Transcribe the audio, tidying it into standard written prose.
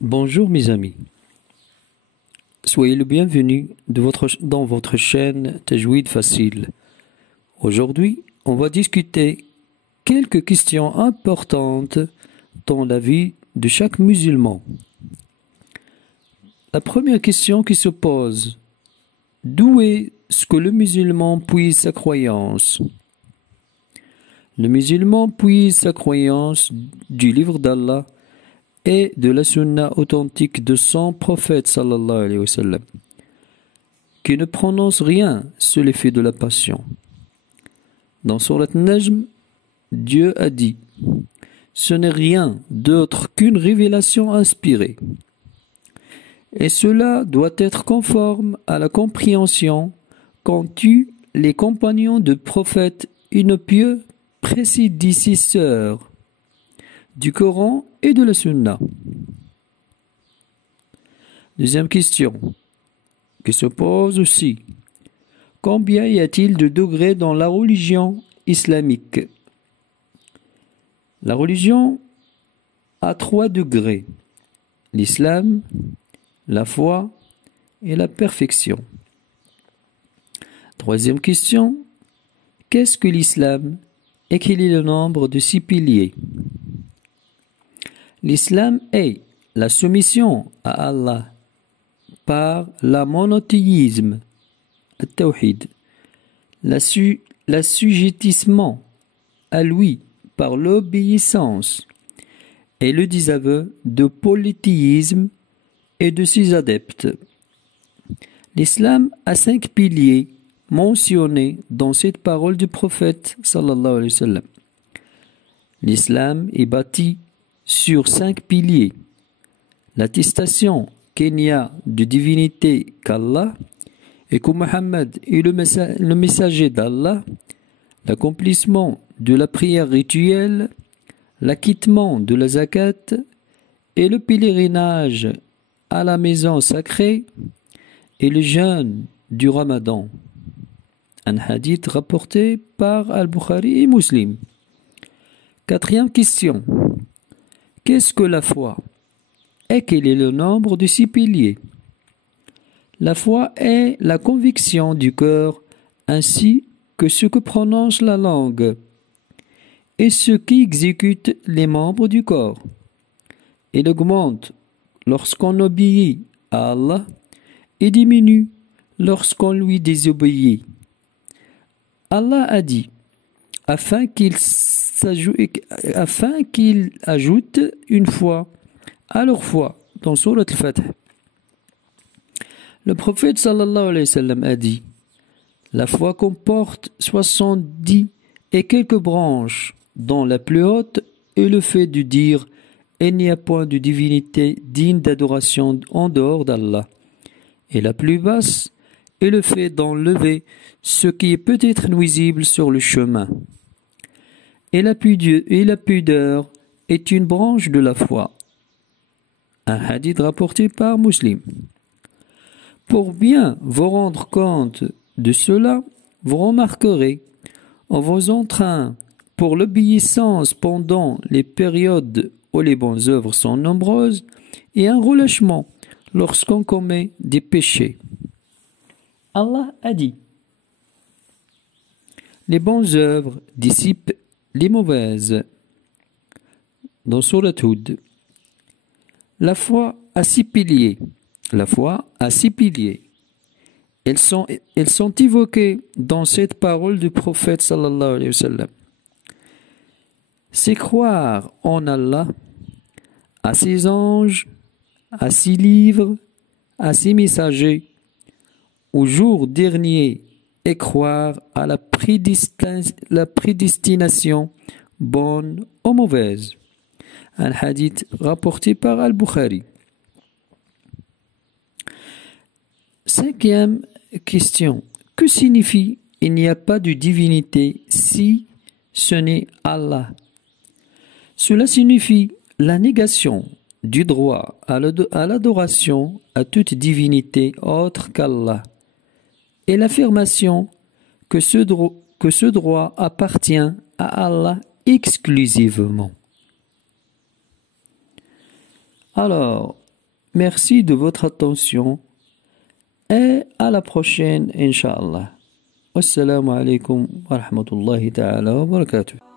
Bonjour mes amis, soyez le bienvenu dans votre chaîne Tajwid Facile. Aujourd'hui, on va discuter quelques questions importantes dans la vie de chaque musulman. La première question qui se pose, d'où est-ce que le musulman puise sa croyance? Le musulman puise sa croyance du livre d'Allah et de la sunna authentique de son prophète sallallahu alayhi wa sallam, qui ne prononce rien sur l'effet de la passion. Dans Surat Najm, Dieu a dit « Ce n'est rien d'autre qu'une révélation inspirée. » Et cela doit être conforme à la compréhension qu'ont eue les compagnons du prophète et nos pieux prédécesseurs du Coran et de la Sunna. Deuxième question qui se pose aussi. Combien y a-t-il de degrés dans la religion islamique? La religion a 3 degrés. L'islam, la foi et la perfection. Troisième question. Qu'est-ce que l'islam et quel est le nombre de 6 piliers? L'islam est la soumission à Allah par la monothéisme, le tawhid, l'assujettissement à lui par l'obéissance et le désaveu de polythéisme et de ses adeptes. L'islam a 5 piliers mentionnés dans cette parole du prophète sallallahu alayhi wa sallam. L'islam est bâti sur 5 piliers. L'attestation qu'il n'y a de divinité qu'Allah et que Muhammad est le messager d'Allah, l'accomplissement de la prière rituelle, l'acquittement de la zakat et le pèlerinage à la maison sacrée et le jeûne du Ramadan. Un hadith rapporté par Al-Bukhari et Muslim. Quatrième question. Qu'est-ce que la foi? Et quel est le nombre de 6 piliers? La foi est la conviction du cœur ainsi que ce que prononce la langue et ce qui exécute les membres du corps. Elle augmente lorsqu'on obéit à Allah et diminue lorsqu'on lui désobéit. Allah a dit, afin qu'il ajoute une foi à leur foi dans Surat Al-Fath. Le prophète sallallahu alayhi wa sallam a dit, la foi comporte 70 et quelques branches, dont la plus haute est le fait de dire il n'y a point de divinité digne d'adoration en dehors d'Allah, et la plus basse est le fait d'enlever ce qui est peut-être nuisible sur le chemin. Et la pudeur est une branche de la foi. Un hadith rapporté par Muslim. Pour bien vous rendre compte de cela, vous remarquerez en vous entraînant pour l'obéissance pendant les périodes où les bonnes œuvres sont nombreuses et un relâchement lorsqu'on commet des péchés. Allah a dit, les bonnes œuvres dissipent les mauvaises. Dans Surat Hud, la foi a 6 piliers. La foi a 6 piliers. Elles sont évoquées dans cette parole du prophète sallallahu alayhi wa sallam. C'est croire en Allah, à ses anges, à ses livres, à ses messagers, au jour dernier et croire à la prédestination bonne ou mauvaise. Un hadith rapporté par Al-Bukhari. 5e question. Que signifie il n'y a pas de divinité si ce n'est Allah? Cela signifie la négation du droit à l'adoration à toute divinité autre qu'Allah et l'affirmation que ce droit appartient à Allah exclusivement. Alors, Merci de votre attention et à la prochaine, Inch'Allah. Wassalamu alaikum wa rahmatullahi ta'ala wa barakatuh.